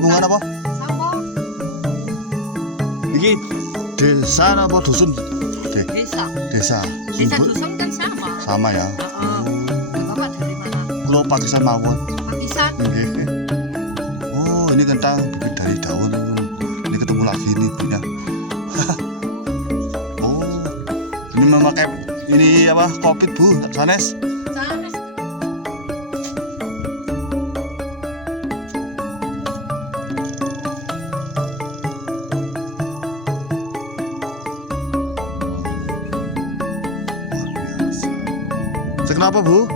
sambungan apa? Sambung. Iki desa apa dusun? Desa. Desa. Desa Sumber dusun kan sama. sama ya. Bapak dari mana? Kalau Pakistan mawon. Pakisan. Nggih. Oh, ini kentang bibit dari daun. Ini ketemu lagi ini punya. Oh, ini memakai ini apa? Kopit Bu, sanes. Sanes. Kenapa Bu?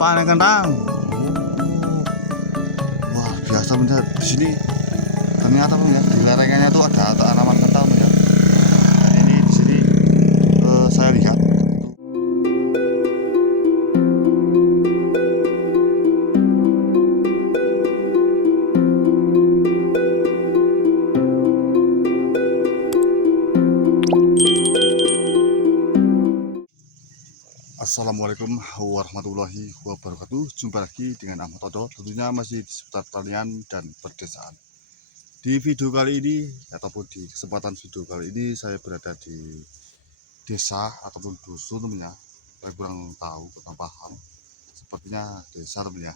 Panen kentang. Wah biasa bener di sini. Ternyata ya di lerengnya tuh ada tanaman kentang ya. Dan ini di sini saya lihat. Assalamualaikum warahmatullahi wabarakatuh. Jumpa lagi dengan Ahmad Todo, tentunya masih di seputar pertanian dan perdesaan. Di video kali ini ataupun di kesempatan video kali ini saya berada di desa ataupun dusun temennya. Saya kurang tahu, kurang paham. Sepertinya desa temennya.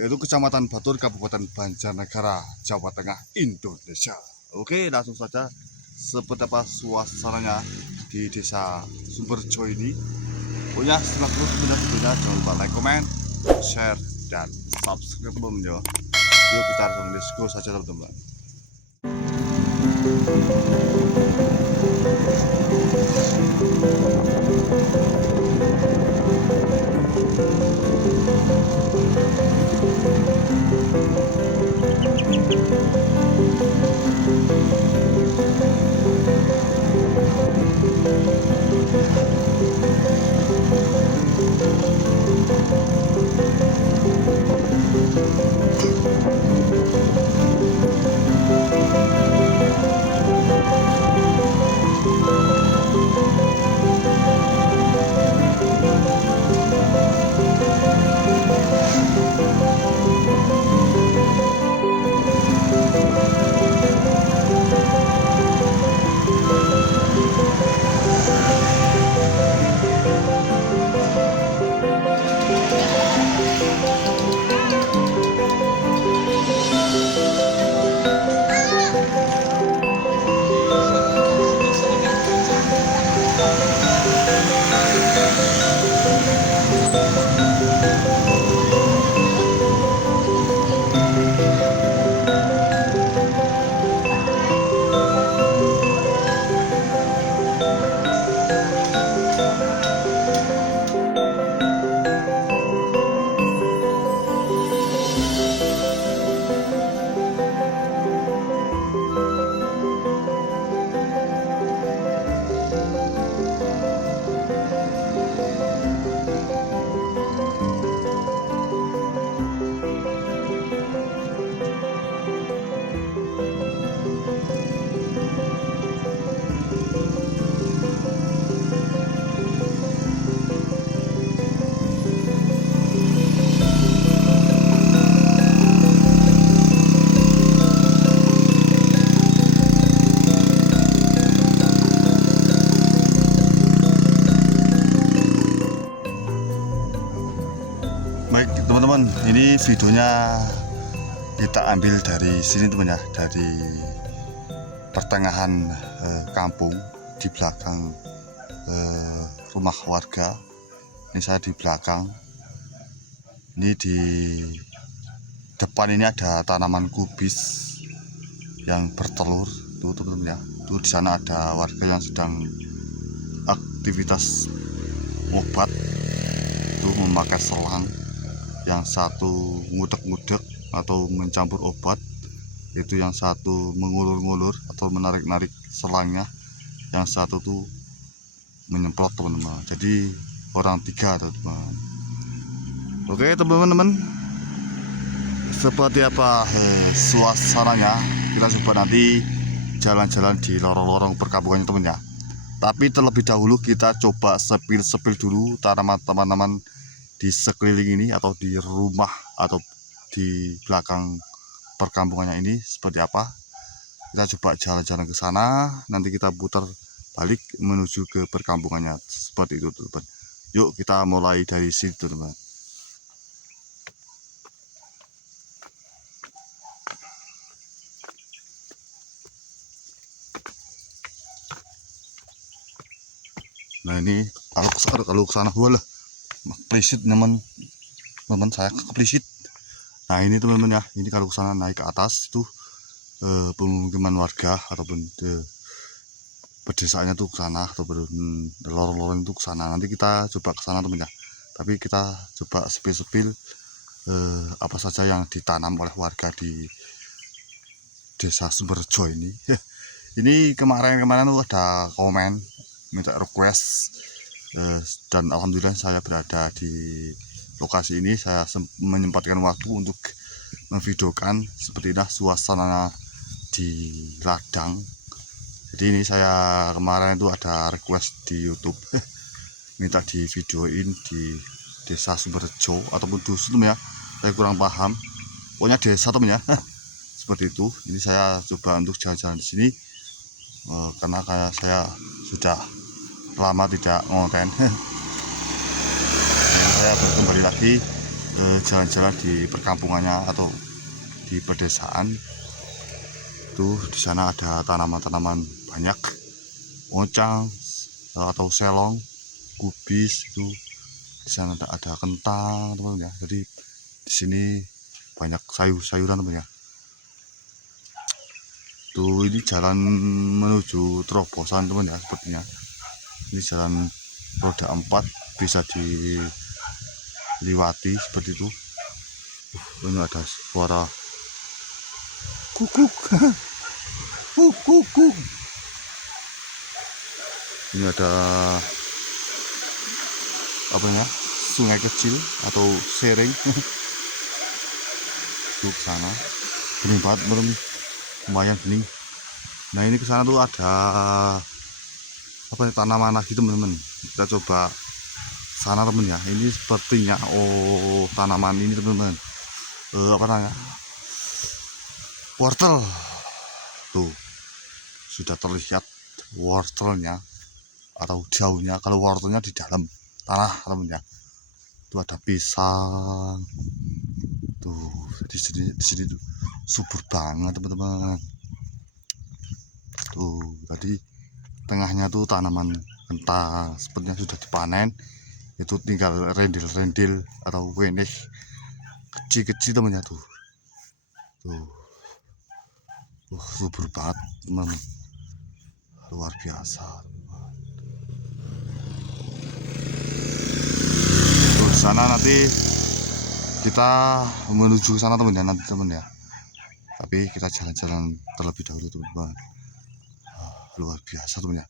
Yaitu Kecamatan Batur, Kabupaten Banjarnegara, Jawa Tengah, Indonesia. Oke, langsung saja. Seperti apa suasananya di desa Sumberjo ini. Pokoknya setelah terus videonya jangan lupa like, comment, share, dan subscribe teman-teman. Yuk kita langsung let's go saja teman-teman. Baik teman-teman, ini videonya kita ambil dari sini teman ya, dari pertengahan kampung di belakang rumah warga. Ini saya di belakang. Ini di depan ini ada tanaman kubis yang bertelur tuh teman-teman ya. Tuh di sana ada warga yang sedang aktivitas obat, tuh memakai selang. Yang satu ngudek-ngudek atau mencampur obat, itu yang satu mengulur-ngulur atau menarik-narik selangnya, yang satu tuh menyemprot teman-teman. Jadi orang tiga teman-teman. Oke teman-teman, seperti apa suasananya, kita coba nanti jalan-jalan di lorong-lorong perkampungannya teman ya. Tapi terlebih dahulu kita coba sepil-sepil dulu tanaman-tanaman di sekeliling ini atau di rumah atau di belakang perkampungannya ini seperti apa. Kita coba jalan-jalan ke sana, nanti kita putar balik menuju ke perkampungannya seperti itu teman-teman. Yuk kita mulai dari situ teman-teman. Nah ini kalau ke sana walah keplisit teman-teman, saya keplisit. Nah ini teman-teman ya, ini kalau ke sana naik ke atas itu pemukiman warga ataupun pedesaannya tuh ke sana ataupun lorong-lorong itu ke sana. Nanti kita coba ke sana teman ya. Tapi kita coba sepil-sepil apa saja yang ditanam oleh warga di Desa Sumberjo ini. Ini kemarin tuh ada komen minta request dan alhamdulillah saya berada di lokasi ini. Saya menyempatkan waktu untuk memvideokan seperti ini suasana di ladang. Jadi ini saya kemarin itu ada request di YouTube minta di videoin di Desa Sumberjo ataupun dusun ya, saya kurang paham, pokoknya desa temen ya. Seperti itu. Ini saya coba untuk jalan-jalan di sini karena kayak saya sudah lama tidak ngonten. Saya kembali lagi jalan-jalan di perkampungannya atau di pedesaan. Tuh di sana ada tanaman-tanaman banyak, oncang atau selong, kubis itu. Di sana ada kentang teman-teman ya. Jadi di sini banyak sayur-sayuran teman ya. Tuh ini jalan menuju terobosan teman ya sepertinya. Ini jalan roda 4 bisa diliwati seperti itu. Ini ada suara kukuk. Kukuk. Ini ada apa ya, sungai kecil atau sering. Tuh sana bening banget teman-teman, lumayan bening. Nah ini ke sana tuh ada apa nih, tanaman lagi teman-teman. Kita coba sana teman ya. Ini sepertinya tanaman ini teman-teman, apa namanya, wortel. Tuh sudah terlihat wortelnya atau daunnya. Kalau wortelnya di dalam tanah teman ya. Itu ada pisang. Tuh di sini tuh subur banget teman-teman. Tuh tadi tengahnya tuh tanaman kentang, sepertinya sudah dipanen. Itu tinggal rendil-rendil atau wenih kecil-kecil teman ya. Tuh subur banget teman, luar biasa. Tuh di sana nanti kita menuju ke sana teman ya, nanti teman ya. Tapi kita jalan-jalan terlebih dahulu teman-teman. Luar biasa teman ya.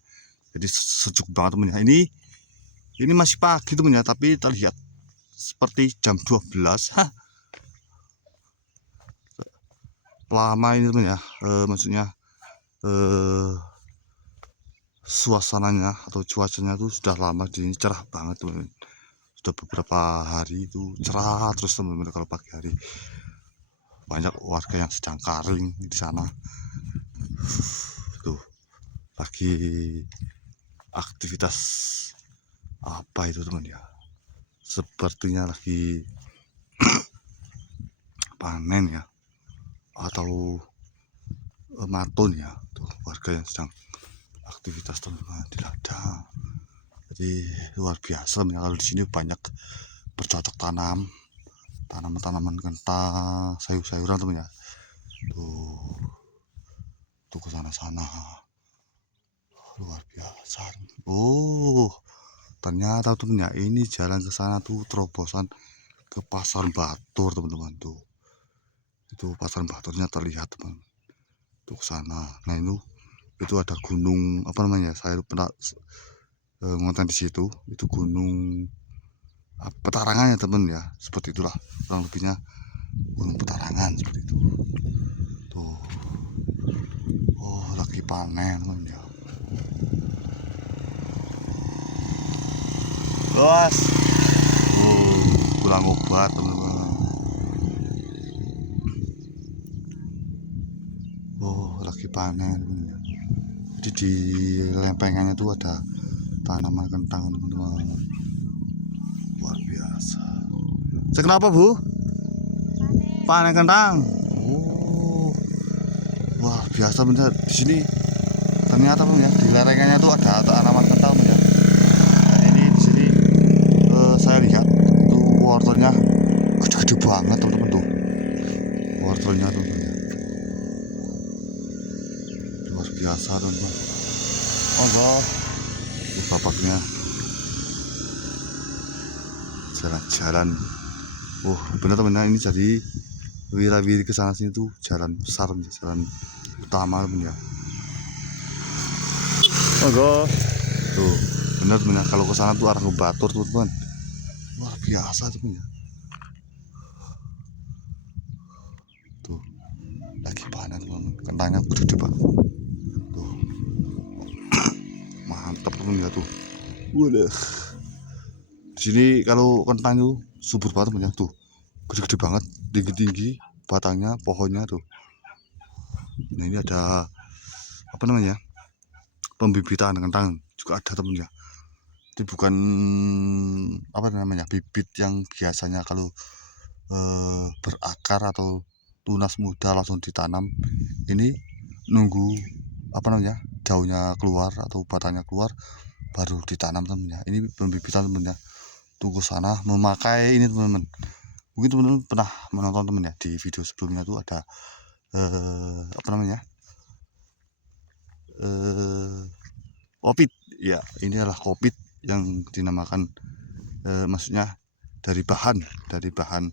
Jadi sejuk banget teman ya. Ini masih pagi teman ya, tapi terlihat seperti jam 12. Lama ini teman ya, maksudnya suasananya atau cuacanya tuh sudah lama di sini, cerah banget teman. Sudah beberapa hari itu cerah terus teman-teman. Kalau pagi hari banyak warga yang sedang karing di sana. Tuh lagi aktivitas apa itu teman ya, sepertinya lagi panen ya atau matun ya. Tuh warga yang sedang aktivitas teman-teman di ladang. Jadi luar biasa teman ya. Kalau di sini banyak bercocok tanam, tanaman kentang, sayur-sayuran teman ya. Tuh ke sana-sana luar biasa. Ternyata teman ya, ini jalan ke sana tuh terobosan ke Pasar Batur teman-teman. Tuh itu Pasar Baturnya terlihat teman. Tuh ke sana. Nah itu ada gunung apa namanya, saya pernah ngonten di situ. Itu gunung Petarangan ya teman ya, seperti itulah kurang lebihnya, gunung Petarangan seperti itu. Tuh lagi panen teman ya. Bos, kurang obat teman-teman. Oh, lagi panen. Jadi di lempengannya tuh ada tanaman kentang, teman-teman. Luar biasa. Kenapa, Bu? Panen kentang. Oh. Wah, biasa bener di sini. Ternyata ya di lerengnya tuh ada tanaman kentang ya. Ini di sini saya lihat tuh wortelnya gede-gede banget, teman-teman tuh. Wortelnya tuh ya. Luar biasa, teman-teman. Oh, bapaknya jalan-jalan. Oh, benar teman-teman, ini jadi wirawiri ke sana sini tuh jalan besar, jalan utama, teman ya. Oh, tuh benar teman, kalau ke sana tuh arah ke Batur, teman-teman. Luar biasa, teman ya. Tuh lagi panen, teman-teman. Kentangnya gede banget. Tuh mantap, teman ya tuh. Waduh. Di sini kalau kentang itu subur banget, teman ya. Tuh gede-gede banget, tinggi-tinggi batangnya, pohonnya tuh. Nah, ini ada apa namanya, pembibitan kentang juga ada, teman ya. Itu bukan apa namanya, bibit yang biasanya kalau berakar atau tunas muda langsung ditanam. Ini nunggu apa namanya, daunnya keluar atau batangnya keluar baru ditanam, teman ya. Ini pembibitan, teman ya. Tunggu sana memakai ini, teman-teman. Mungkin teman-teman pernah menonton, teman ya, di video sebelumnya tuh ada apa namanya, kopit ya. Ini adalah kopit yang dinamakan maksudnya dari bahan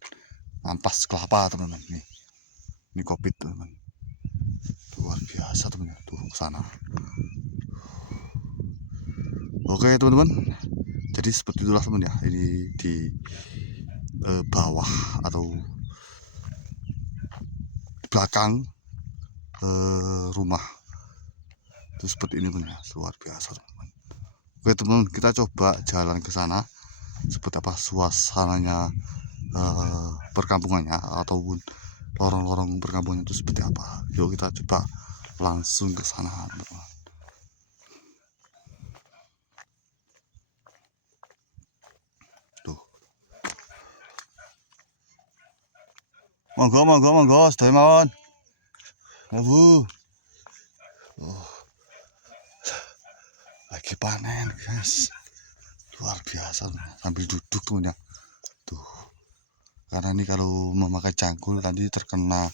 ampas kelapa, teman-teman. Ini kopit, teman-teman. Luar biasa, teman ya. Tuh ke sana. Oke, teman-teman. Jadi seperti itulah, teman ya. Ini di bawah atau di belakang rumah itu seperti ini, teman ya. Luar biasa, teman-teman. Oke, teman-teman, kita coba jalan ke sana seperti apa suasananya, perkampungannya ataupun lorong-lorong perkampungan itu seperti apa. Yuk kita coba langsung ke sana, teman-teman. Tuh. Monggo, sedaya mawon. Bu. Oh. Lagi panen, guys. Luar biasa, sambil duduk, teman ya. Tuh. Karena ini kalau memakai cangkul tadi terkena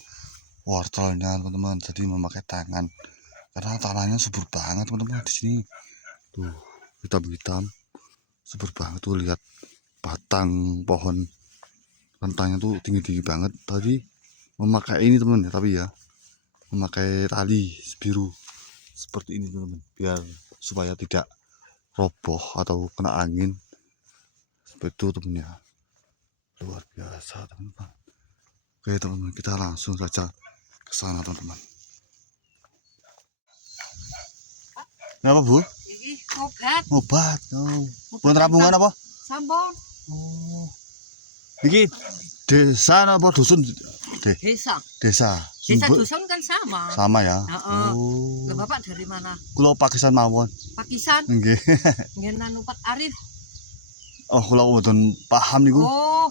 wortelnya, teman-teman. Jadi memakai tangan. Karena tanahnya subur banget, teman-teman, di sini. Tuh, hitam-hitam. Subur banget tuh, lihat batang pohon kentangnya tuh tinggi-tinggi banget. Tadi memakai ini, teman ya, tapi ya memakai tali biru seperti ini, teman-teman, biar supaya tidak roboh atau kena angin. Seperti itu, teman ya. Luar biasa, teman-teman. Oke, teman-teman, kita langsung saja ke sana, teman-teman. Kenapa, Bu? Ini obat. Obat. Oh. Buat rampungan apa? Sambon. Oh. Iki desa apa dusun? Desa. Desa. Desa dusun kan sama. Sama ya. Oh. Lah Bapak dari mana? Kula Pakisan mawon. Pakisan. Nggih. Nggih nanu Pak Arif. Oh, kula mboten paham niku. Oh.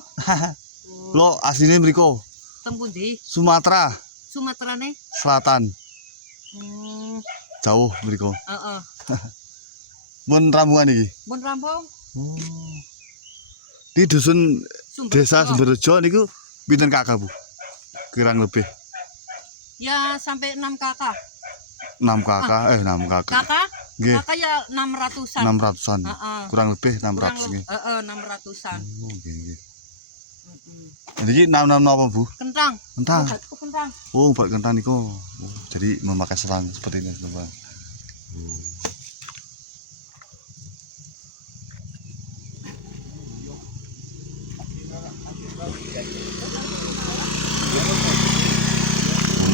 Kula asline mriko. Teng pundi? Sumatera Sumaterane? Selatan. Jauh mriko. Heeh. Mun rampungan iki. Mun rampung. Oh. Di dusun Desa Sumberrejo niku pinten kakak, Bu? Kurang lebih. Ya sampai 6 kakak. 6 kakak, 6 kakak. Kakak? Nggih. Kakak ya 600-an. 600-an. Heeh. Kurang lebih 600 nggih. Heeh, 600-an. Oh, nggih. Jadi nanam apa, Bu? Kentang. Kentang. Obatku kentang. Oh, buat kentang niku. Oh, jadi memakai selang seperti ini, teman.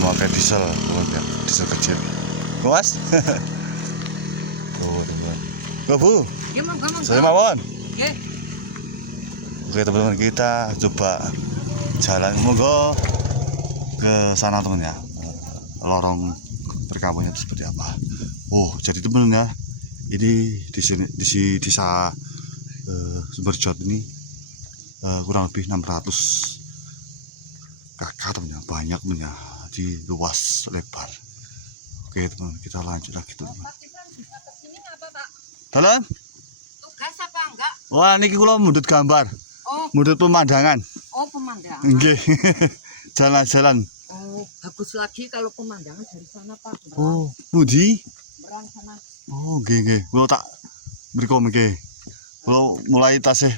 Memakai diesel, ya, diesel kecil. Mas? Oh, teman. Go, Bu. Ya, monggo. Saya mawon. Nggih. Oke, teman-teman, kita coba jalan monggo ke sana, teman ya. Lorong perkampungannya itu seperti apa. Oh, jadi teman ya, ini di sini di desa Sumberjot ini kurang lebih 600 kakak teman, banyak teman ya, di luas lebar. Oke teman, kita lanjut lagi teman. Bisa kesini apa Pak? Dalam? Tugas apa enggak? Wah, niki kula mundut gambar, Oh, mundut pemandangan. pemandangan. Nggih. Jalan-jalan. Oh, bagus lagi kalau pemandangan dari sana Pak. Oh, pundi? Berang sana. Oh, nggih. Kula tak mriko mengke. Kula mulai tasih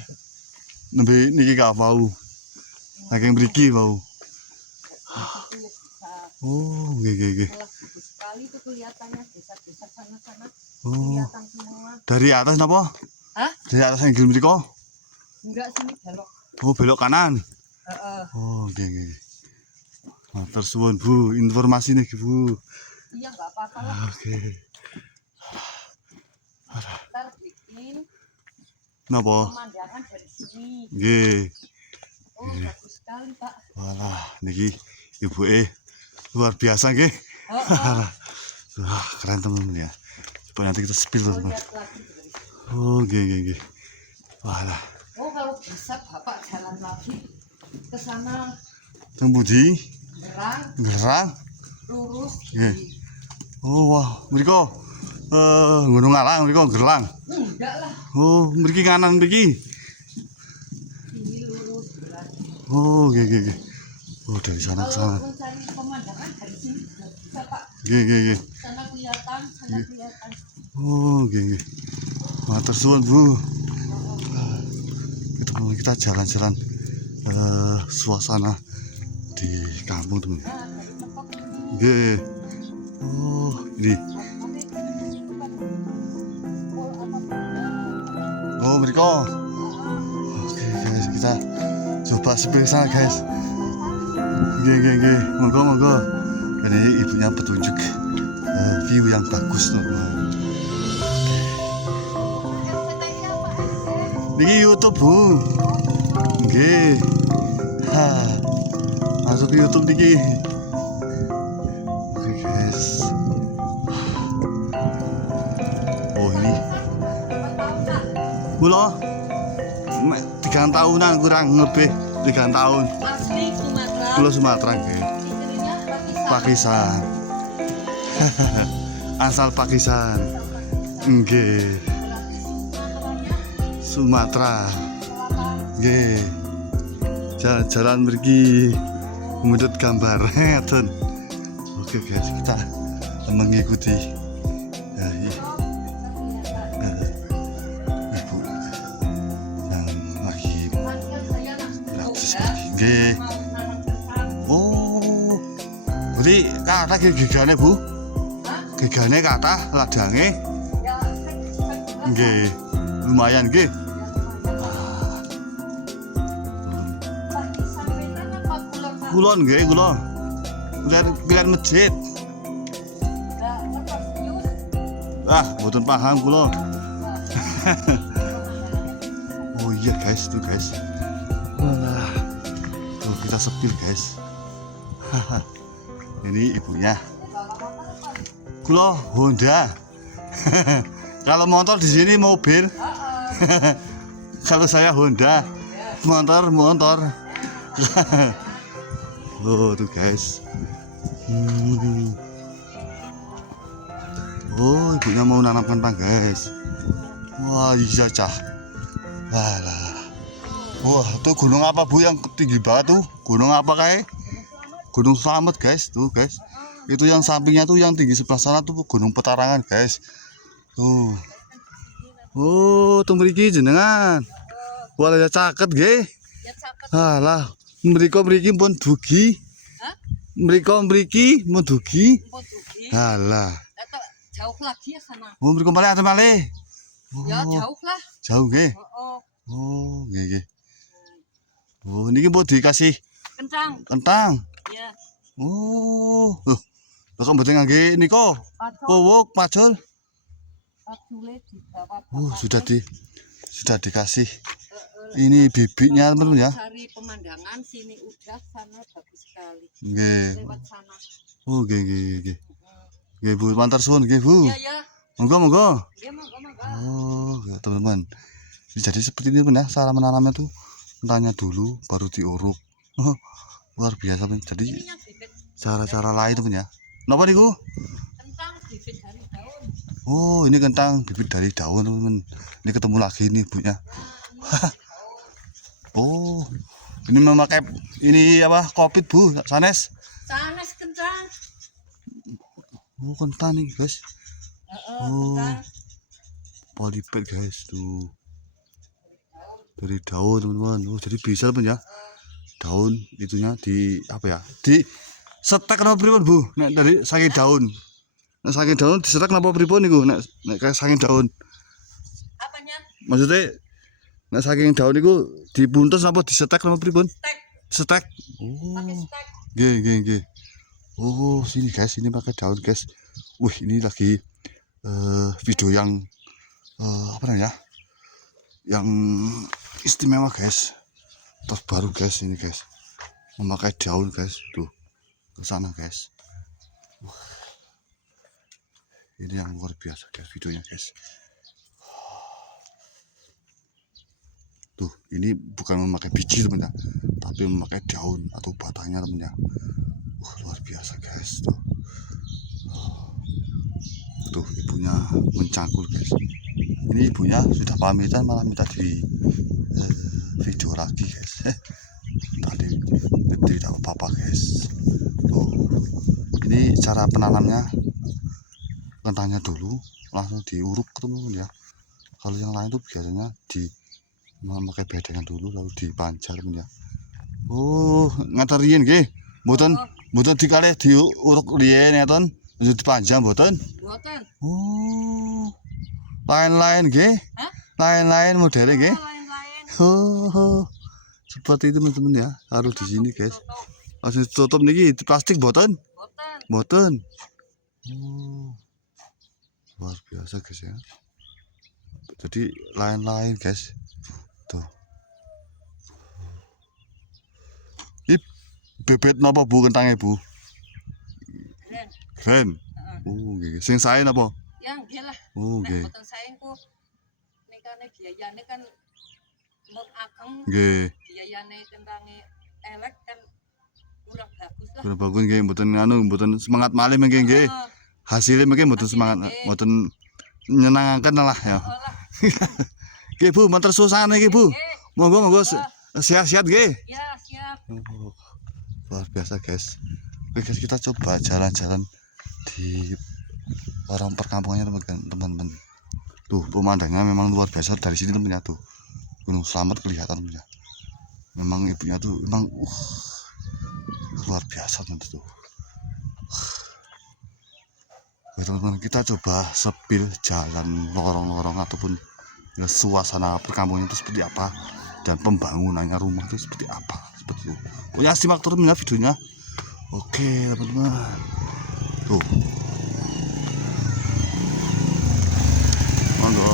nembe niki gak wau. Saking mriki wau. Itu ya bisa. Oh, nggih. Malah bagus sekali itu kelihatannya desa-desa sana-sana. Oh, Kelihatan semua. dari atas napa? Hah? Dari atas nggih mriko. Enggak, sini belok. Oh, belok kanan. Heeh. Oh, nggih. Matur suwun Bu, informasi nih Bu. Iya, enggak apa-apa lah. Oke. Ntar bikin Napa? pemandangan dari sini. Nggih. Oh, bagus sekali Pak. Walah, niki ibuke luar biasa nggih. Heeh. Wah, keren teman ya. Coba nanti kita spill Oh, teman. lihat lagi dari sini. Oh, nggih. Walah, Oh, kalau bisa Bapak jalan lagi ke sana, teng pundi? Gerang, Gerang. lurus. Nggih. Oh, wah, mriko Gunung Alang mriko Gerlang. Enggak lah, Oh, mriki kanan mriki. ini lurus Gerang. Oh, nggih. Oh, dari sana ke sana. Kalau mencari pemandangan dari sini juga bisa Pak. Nggih. Sana kelihatan, sana kelihatan. Oh, nggih. Matur suwun Bu. Kita jalan-jalan suasana di kampung teman. Nah, dari tepok ini. Nggih. Oh, ini. Oh, mriko. Oke, guys, kita coba sebelah sana, guys. Nggih. Monggo. Ini ibunya petunjuk view yang bagus, teman-teman. Niki YouTube, Bu. Nggih. Masuk ke YouTube niki. Oke, guys. Oh, ini. Kula 3 tahunan kurang lebih 3 tahun. Asli Sumatera. Kula Sumatera nggih. Istrinya Pakisan. Asal Pakisan. Nggih. Sumatera. Nggih. Jalan-jalan pergi mundut gambar. Ngoten. Oke, guys, kita mengikuti ibu yang lagi praktis pergi. Nggih. Oh. Berarti kata gegane, Bu? Gegane kata ladange. Nggih. Lumayan nggih. Kulon nggih, kula. Kuliah masjid. Mboten paham kula. Oh iya, guys, tuh guys. Walah. Tuh kita sepil, guys. Ini ibunya. Kula Honda. Kalau motor di sini mobil. Kalau saya Honda. Motor. Oh, tuh guys. Oh, ibunya mau nanam kentang, guys. Wah, iya cah. Walah. Wah, tuh gunung apa, Bu, yang tinggi banget tuh? Gunung apa kayak? Gunung Slamet, guys. Tuh, guys. Itu yang sampingnya tuh yang tinggi sebelah sana tuh Gunung Petarangan, guys. Tuh. Oh, tuh mriki jenengan. Walah, ya caket nggih. Alah, mriki pun dugi. Mriki mun dugi. Alah. Jauh lagi ya sana. Oh, mriko malih. Ya jauh lah. Jauh nggih. Oh, nggih. Oh, niki mbok dikasih kentang. Ya. Oh. Loh, kok mboten ngangge nika? Pacul. Pupuk, pacul. Pacule dibawa. Sudah dikasih. Ini bibitnya, teman ya. Cari pemandangan sini udah, sana bagus sekali. Nggih. Lewat sana. Oh, nggih. Nggih Bu, matur suwun nggih Bu. Ya ya. Monggo monggo. Ya monggo. Oh, ya teman-teman. Jadi seperti ini teman ya, cara menanamnya tuh kentangnya dulu baru diuruk. Luar biasa teman. Jadi Ini yang bibit cara-cara lain teman ya. Napa niku? kentang bibit dari daun. Oh, ini kentang bibit dari daun teman-teman. Ini ketemu lagi nih ibunya. Oh, ini memakai ini apa? Kopit Bu, sanes. Sanes kentang. Oh, kentang nih guys. Oh, Kentang. polybag guys tuh. Dari daun teman-teman. Oh, jadi bisa teman ya. Daun itunya di apa ya? Di setek kenapa pripun Bu? Nek dari saking daun. Nek saking daun disetek kenapa pripun niku? Nek kayak saking daun. Apanya? Maksudnya nek saking daun niku dibuntes apa disetek kenapa pripun? Stek. Setek. Pakai Oh. stek. Nggih. Oh, sini guys, ini pakai daun guys. Wih, ini lagi video yang apa namanya? Yang istimewa guys. Terbaru guys ini guys. Memakai daun guys. Tuh. Ke sana guys. Ini yang luar biasa guys videonya guys. Tuh, ini bukan memakai biji teman ya, tapi memakai daun atau batangnya teman ya. Luar biasa guys. Tuh ibunya mencangkul guys. Ini ibunya sudah pamitan malah minta di video lagi guys. Tadi tidak apa-apa guys. Tuh, ini cara penanamnya, kentangnya dulu langsung diuruk teman-teman ya. Kalau yang lain tuh biasanya memakai bedengan dulu lalu dipancar teman ya. Oh, ngaten riyen nggih. Mboten dikalih diuruk riyen ngeten, dipanjang mboten. Buatan. Oh. Lain-lain nggih. Hah? Lain-lain modelnya nggih. Lain-lain. Oh. Seperti itu teman-teman ya. Harus di sini guys. Harus ditutup niki di plastik mboten? Buatan. Mboten. Oh. Luar biasa guys ya. Jadi lain-lain guys. Tuh. Ini bebet napa Bu kentangnya Bu? Keren. Keren. Oh nggih. Sing sae napa? Yang dia lah. Oh nggih. Boten saing ku nikane biayane kan mur ageng. Nggih. Biayane kentange elek kan kurang bagus lah. Kurang bagus nggih, mboten anu, mboten semangat malih mungkin nggih. Hasilnya mungkin mboten semangat, mboten nyenangaken lah ya. Nggih Bu, matur suwun iki Bu. Monggo sehat-sehat nggih. Ya, siap. Luar biasa guys. Oke guys, kita coba jalan-jalan di orang perkampungannya teman-teman. Tuh pemandangannya memang luar biasa dari sini teman-teman tuh. Gunung Slamet kelihatan teman ya. Memang ibunya tuh memang luar biasa teman tuh. Teman-teman, kita coba sepil jalan lorong-lorong ataupun ya, suasana perkampungan itu seperti apa dan pembangunannya rumah itu seperti apa, seperti itu. Pokoknya simak terus ya videonya. Oke teman-teman. Tuh. Monggo.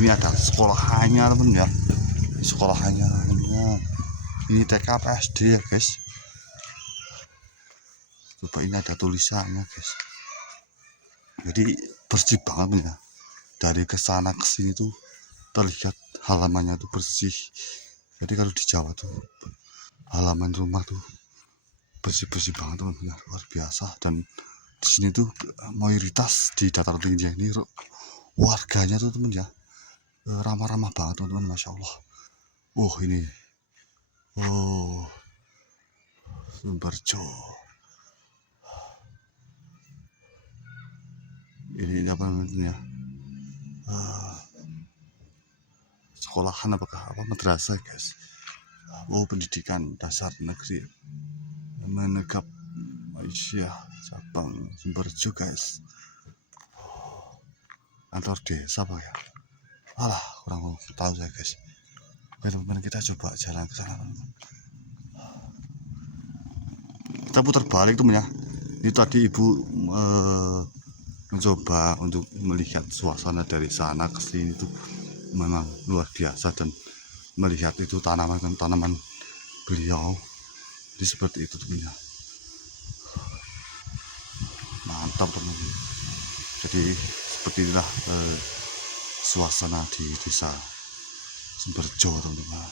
Ini ada sekolahannya teman ya. Sekolahannya teman. Ini TK SD ya guys. Coba ini ada tulisannya guys. Jadi bersih banget ya. Dari kesana ke sini tuh terlihat halamannya tuh bersih. Jadi kalau di Jawa tuh halaman rumah tuh bersih-bersih banget teman-teman, luar biasa. Dan di sini tuh mayoritas di dataran tinggi ini warganya tuh teman ya ramah-ramah banget teman-teman, masya Allah. Ini Sumberjo. Ini apa namanya? Sekolahan apakah apa madrasah guys? Pendidikan dasar negeri Menegap Aisyah cabang Sumberjo guys. Kantor desa apa ya? Alah, kurang tahu saya guys. Oke teman-teman, kita coba jalan ke sana teman-teman. Kita putar balik teman ya. Ini tadi ibu mencoba untuk melihat suasana dari sana ke sini itu memang luar biasa, dan melihat itu tanaman beliau. Jadi seperti itu teman ya. mantap teman-teman. Jadi seperti inilah suasana di desa Sumberjo teman-teman.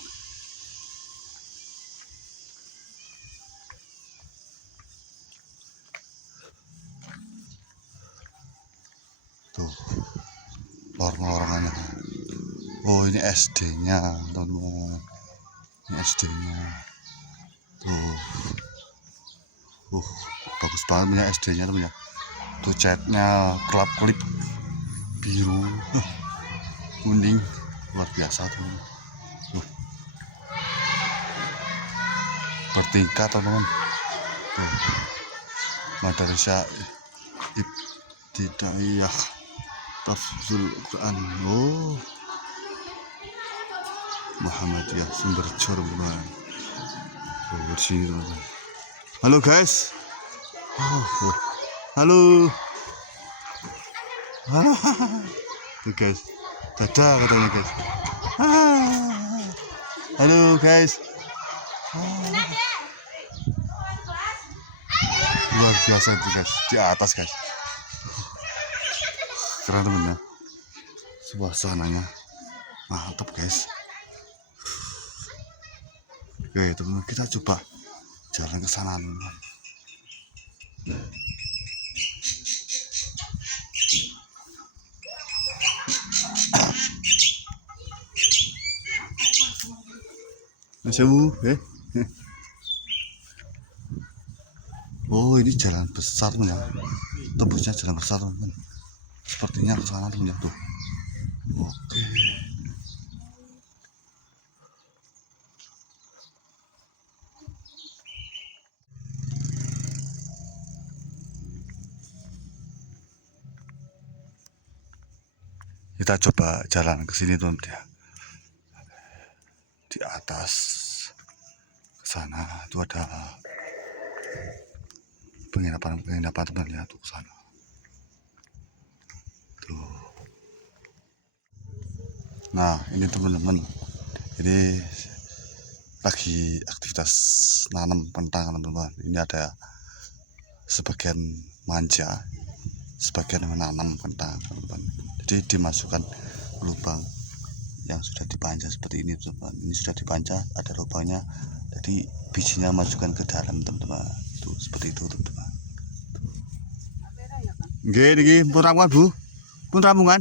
Tuh lorong-lorongannya. Oh ini SD-nya teman-teman. Ini SD-nya. Tuh. Bagus banget punya SD-nya teman ya. Tuh catnya kelap-kelip biru, kuning, luar biasa teman. Bertingkat teman. Madrasah Ibtidaiyah Tafsirul Quran. Oh, Muhammadiyah Sumberjo teman. Oh, bersini teman. Halo guys. Halo. Tuh guys, dadah katanya guys. Halo guys. Luar biasa tuh guys, di atas guys. Keren temen ya. Suasananya mantap guys. Oke teman, kita coba jalan ke sana teman. Sewu, Oh ini jalan besar teman ya. Tembusnya jalan besar teman. Sepertinya ke sana teman ya tuh. Oke. Kita coba jalan ke sini teman ya. Di atas ke sana itu ada penginapan teman ya tuh ke sana. Tuh. Nah, ini teman-teman. Ini lagi aktivitas nanam kentang teman-teman. Ini ada sebagian manja, sebagian menanam kentang teman-teman. Jadi dimasukkan lubang yang sudah dipanjang seperti ini teman-teman. Ini sudah dipanjang, ada lubangnya. Jadi bijinya masukkan ke dalam teman-teman. Tuh seperti itu teman-teman. Nggih niki pun ramungan Bu. Pun ramungan.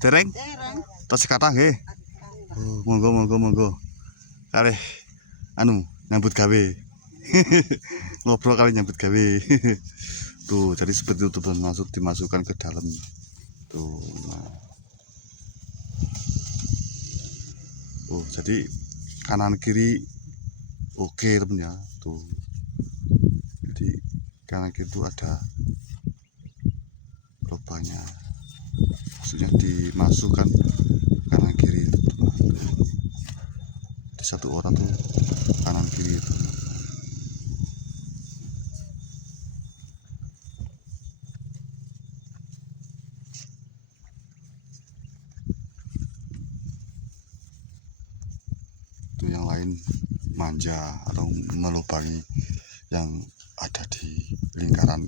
Dereng. Tas kata nggih. Oh, monggo. Kalih anu nyambut gawe. Ngobrol kali nyambut gawe. Tuh, jadi seperti itu teman, dimasukkan ke dalam. Tuh. Nah. Oh, jadi kanan kiri oke teman ya. Tuh. Jadi kanan kiri itu ada lubangnya. Maksudnya dimasukkan kanan kiri teman. Di satu orang tuh kanan kiri itu. Itu yang lain manja atau melubangi yang ada di lingkaran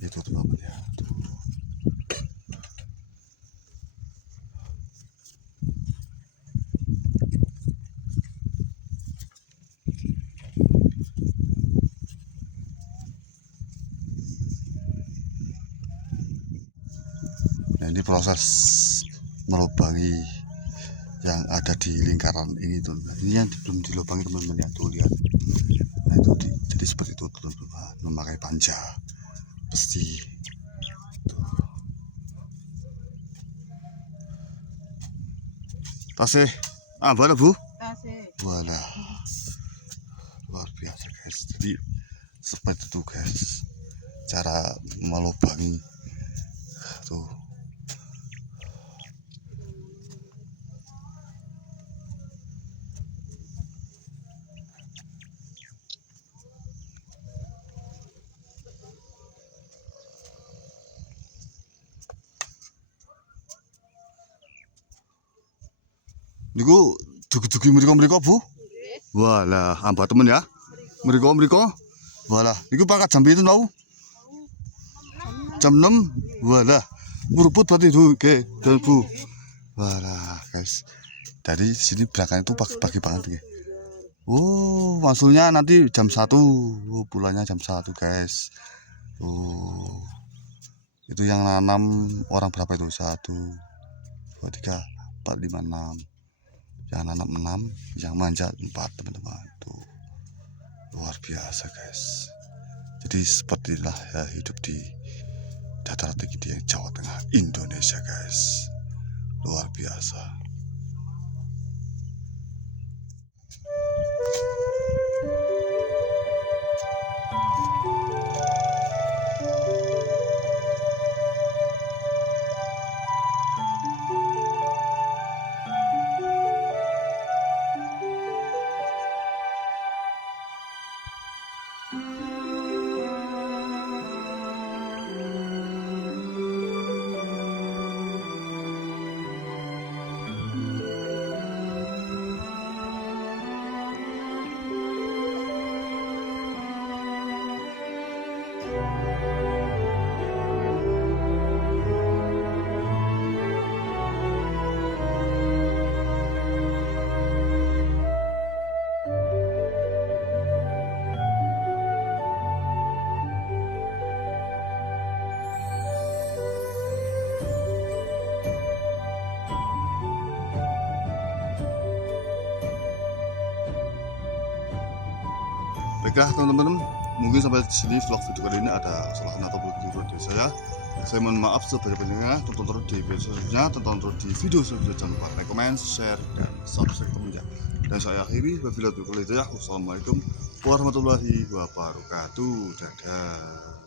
itu teman-teman ya. Tuh. Nah, ini proses melubangi yang ada di lingkaran ini tuh. Ini yang belum dilubangi teman-teman ya, tuh lihat. Nah itu jadi seperti itu teman-teman, memakai panja besi. Tuh. Tasih, boleh Bu? Tasih. Wala, luar biasa guys. Jadi seperti itu guys, cara melubangi tuh. Niku dugi-dugi mriko Bu? Walah, ambak temen ya. Mriko. Walah, niku pangkat jam itu tau? jam 6 walah berebut berarti tuh oke dan bu walah guys dari sini berangkat itu pagi-pagi banget ya. Oh maksudnya nanti jam 1 pulangnya jam 1 guys. Oh itu yang nanam orang berapa itu 1 2 3 4 5 6 yang nanam 6 yang manjat 4 teman-teman tuh luar biasa guys. Jadi seperti inilah ya hidup di dataran tinggi di Jawa Tengah Indonesia guys, luar biasa. Baiklah teman-teman, mungkin sampai di sini vlog video kali ini ada kesalahan atau keliru dari saya. Saya mohon maaf sebanyak-banyaknya. Tonton terus di video selanjutnya, tonton terus di video selanjutnya. Jangan lupa like, comment, share, dan subscribe teman-teman. Dan saya akhiri wabillahi taufiq wal hidayah. Wassalamualaikum warahmatullahi wabarakatuh. Dadah.